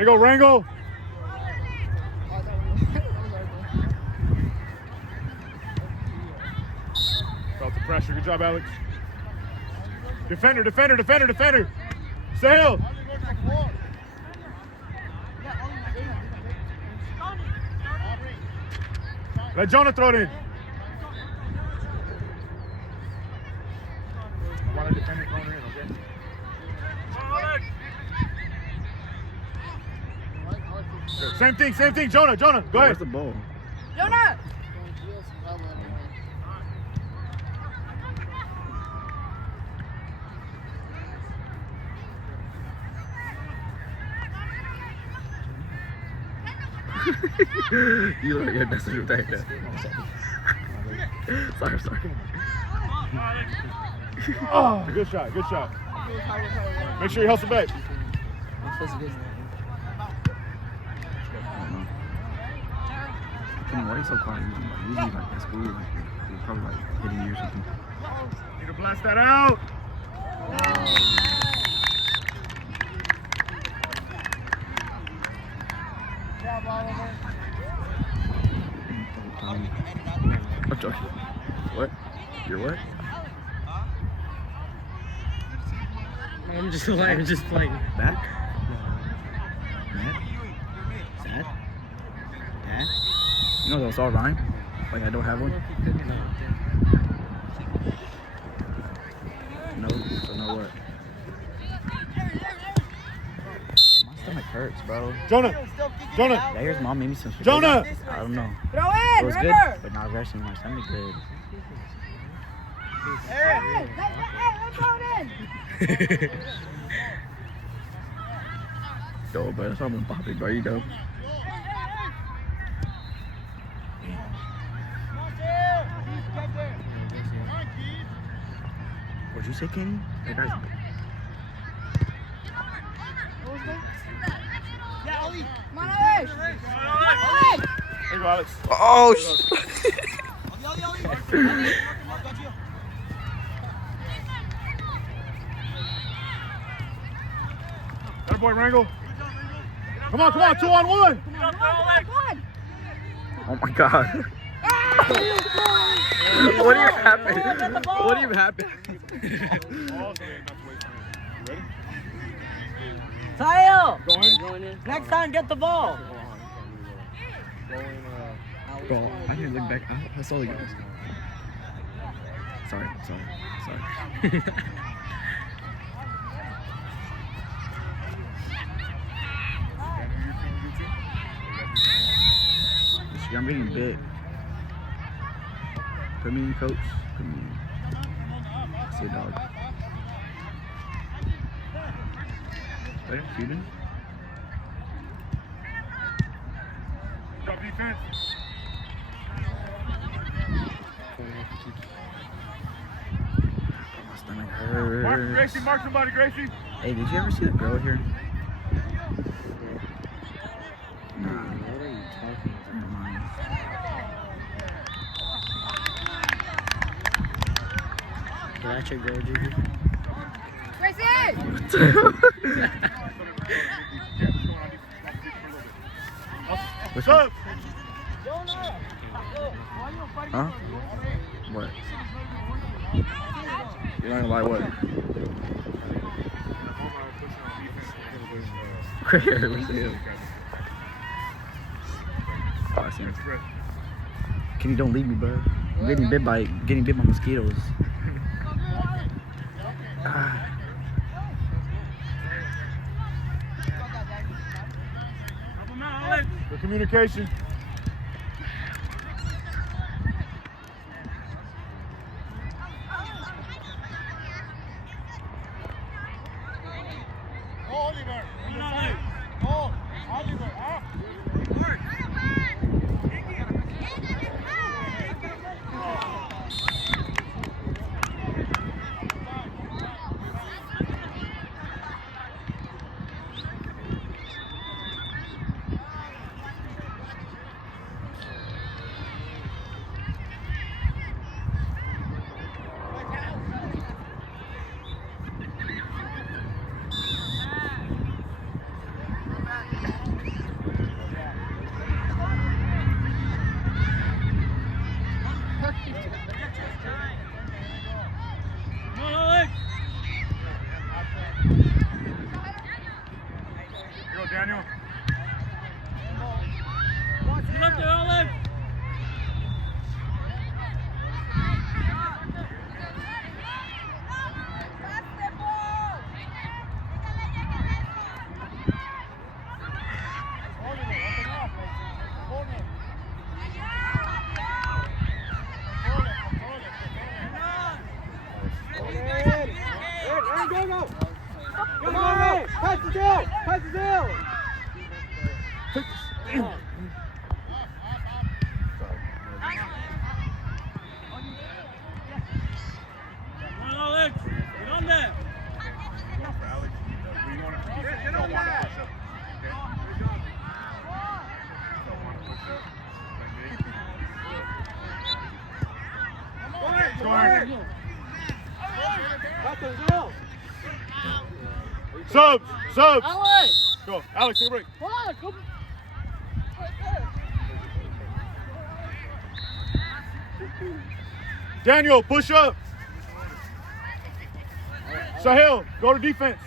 There you go, Wrangle. Felt the pressure. Good job, Alex. Defender, defender, defender, defender. Sail. Let Jonah throw it in. I want a defender throwing her in, okay? Good. Same thing. Jonah, go ahead. Where's the ball? Jonah! You look like you're messing with that. Sorry. Oh, good shot. Make sure you hustle back. Why are you so quiet? Usually like at school, like you're probably like hitting you or something. Need to blast that out. I'm joking. What? You're what? I'm just playing. Back? Mad? Sad? Dad? You know those all rhyme? Like I don't have one? No, so no what? My stomach hurts, bro. Jonah. Yeah, here's mom made me some shit. Jonah! I don't know. Throw It in, was River! good, but not resting my stomach good. Hey, let's throw it in! Yo, bro, that's why I'm gonna pop it, bro. You go. What'd you say, Kenny? Hey, guys. Come on, Alex! Alex! There you go, Alex. Oh, shit. That boy, Wrangle. Come on, 2-on-1. Oh my God. What even happened? What even happened? Kyle! Going in. Next time, get the ball. Bro, I didn't look back. I saw the guys. Sorry. I'm getting big. Put me in, coach. Put me in. See, dog. Better shooting. Drop defense. My stomach hurts. Mark somebody, Gracie. Hey, did you ever see the girl here? What are you talking Never mind. That's your girl, Judy. Gracie! What's up? Huh? What? You're not gonna lie, what? Oh, I see him. Kenny, don't leave me, bro. I'm getting bit by mosquitoes. Good communication. Go, Daniel. Get up there, Alex. Come on, pass it down, pass it down. Come on, Alex. Get on there. Alex, we want to push up. Okay? Subs! Subs! Alex! Go. Alex, take a break. Come on, come. Daniel, push up. Sahil, go to defense.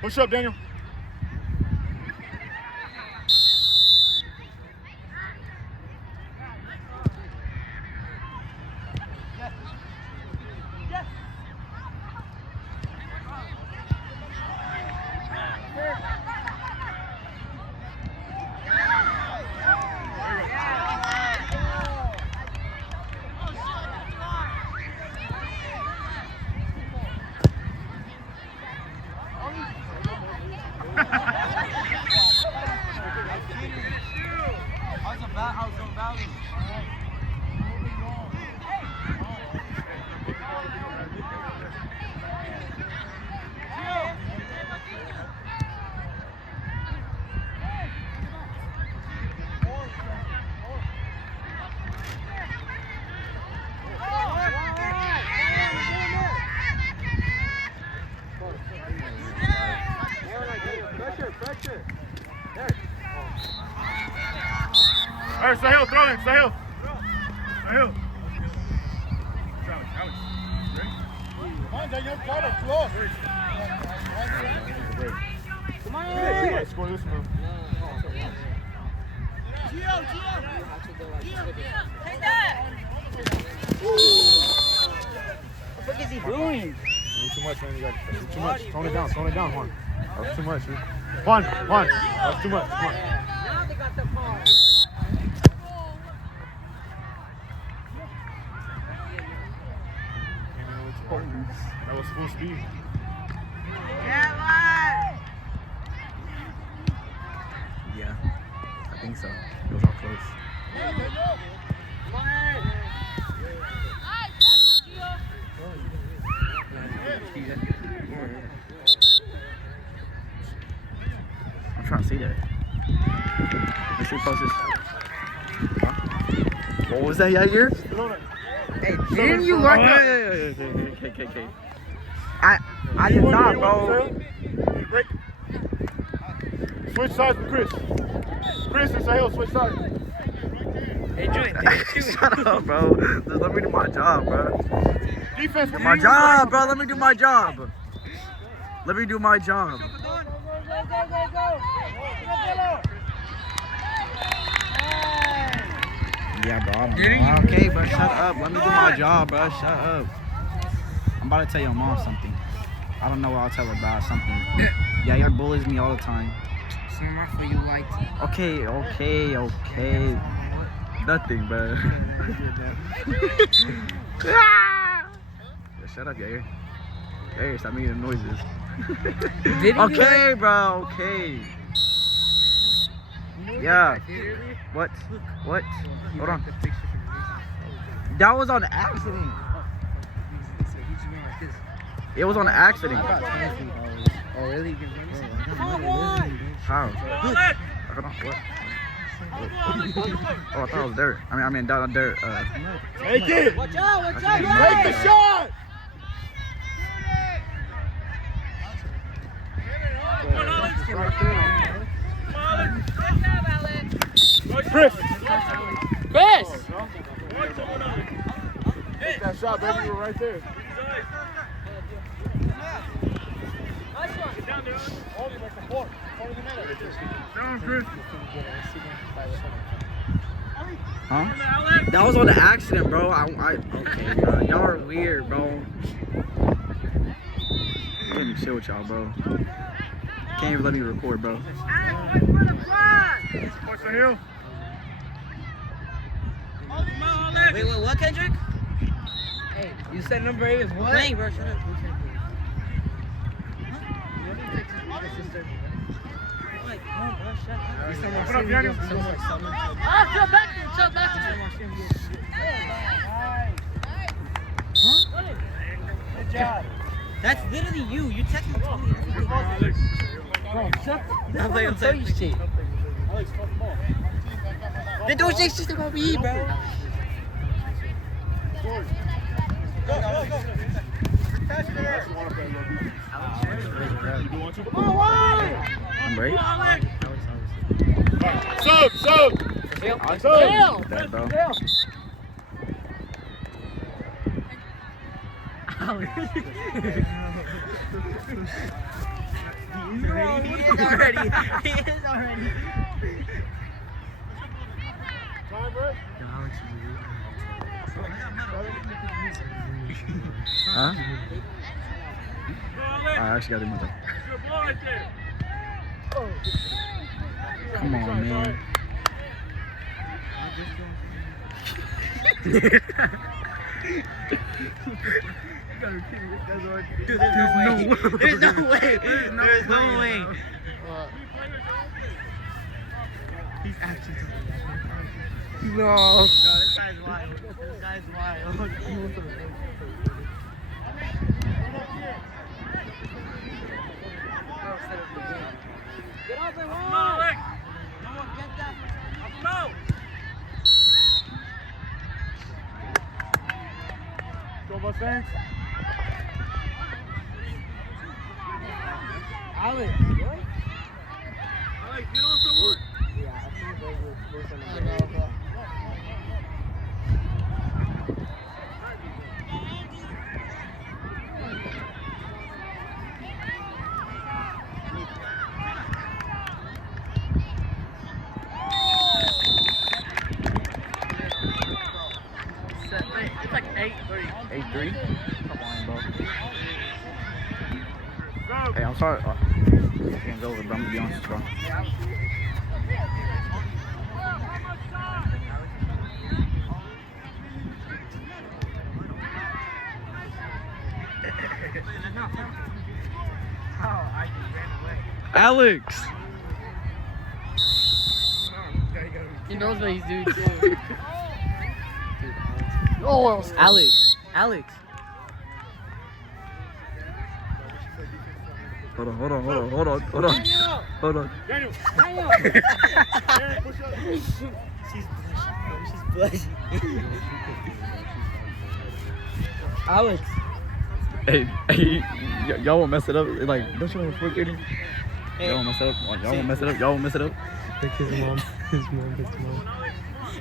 Push up, Daniel. All right, Sahil, throw it, Sahil. Sahil. Alex, ready? Come on, Daniel, got it, close. Come on. Yeah, score this one. Take that. What the fuck is he doing? Too much, man. You got too much. Tone it down, Juan. That was too much, dude. Juan, that was too much. Come on. Now they got the ball. That was full speed. Yeah, I think so. It was all close. I'm trying to see that. Make sure you post this. Huh? What was that, Yair? Hey, didn't you like that? Okay. I did not, bro. Break. Switch sides with Chris. Chris and Sahil, switch sides. Shut up, bro. Just let me do my job, bro. Defense. My job, bro. Let me do my job. Let me do my job. Yeah, bro. I don't know. Okay, bro. Shut up. Let me do my job, bro. Shut up. I'm about to tell your mom something. I don't know what I'll tell her about something. Yeah, your bullies me all the time. So much for you like. Okay. Nothing, bro. Yeah, shut up, Yair. Yair, stop making noises. Okay, bro. Okay. Yeah. What? Hold on. That was on accident. It was on accident. Oh, really? How? Hold on. What? Oh, I thought it was dirt. I mean, not dirt. Take it. Watch out, Take the shot. Chris. Chris! Good shot, baby. You were right there. Get down there. Only like the fourth. Down, Chris. Huh? That was on the accident, bro. Okay, bro. Y'all are weird, bro. Let me chill with y'all, bro. Can't even let me record, bro. Push the heel. Wait, what, Kendrick? Hey, you said number 8 is what? Playing, bro. Shut up. Open up, Daniel. Good job. That's literally you. You text me. Bro, shut up. I'm tell you shit. Then don't say shit about me, bro. I'm ready. Sub. That, bro. He is already. Huh? I actually got to move. Good ball right there. Come on, man. Dude, there's no way. There's no way. He's actually No. this guy's wild. Get off the wall. Come on, Alex. Get that. Up him out. Go Mustangs. Alex. Alex, get on someone. It's like 8-3. 8-3. Come on, bro. Sub. Hey, I'm sorry. I can't go over, but I'm gonna be honest, bro. Alex. He knows what he's doing too. Oh, Alex. Hold on. Daniel. Push up. She's blushing. Alex. Hey, y'all won't mess it up. Like, don't you want to forget it? Y'all won't mess it up. Y'all won't mess it up. Like his mom.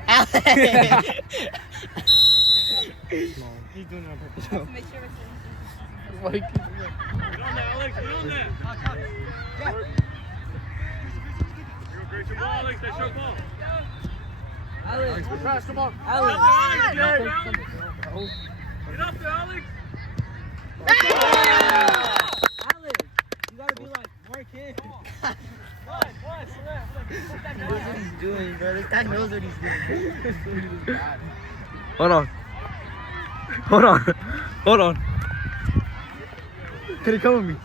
Alex. He's doing it on purpose. Make sure it's Get on there, Alex. Get on there. Great your ball, Alex. That's your ball. Alex. Good pass, come on. Alex, get up there, Alex. Get up there, Alex. Alex, you gotta be like, work in. He knows what he's doing, bro. This guy knows what he's doing. Hold on. Can he come with me?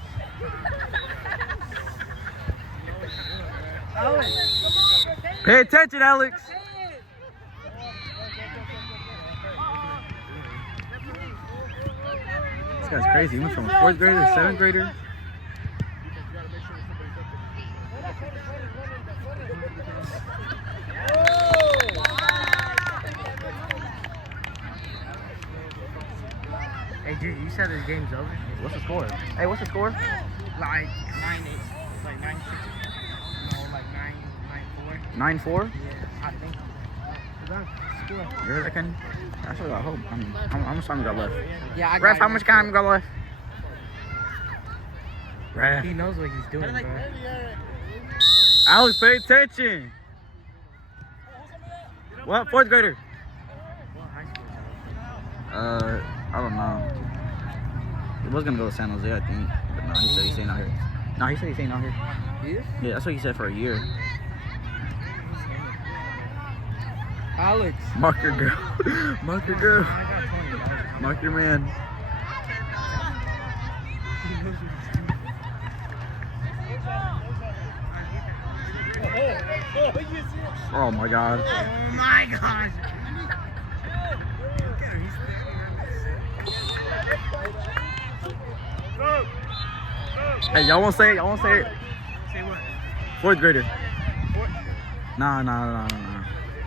Pay attention, Alex. This guy's crazy. He went from a 4th grader to 7th grader. Hey, dude, you said the game's over? What's the score? Hey, what's the score? Like 9-8. Like 9-6. No, like 9-4. 9-4? Yeah, I think. Really? I can. That's what I hope. How much time we got left? Yeah, I Ref, how much time we got left? Ref. He knows what he's doing, bro. Alex, pay attention. What? Fourth grader? I don't know. He was gonna go to San Jose, I think. But no, he said he's staying out here. No, he said he's staying out here. Yeah, that's what he said for a year. Alex. Mark your girl. Mark your girl. Mark your man. Oh my god. Oh my gosh. Hey, y'all won't say it? Y'all won't say it? Say what? Fourth grader. Nah.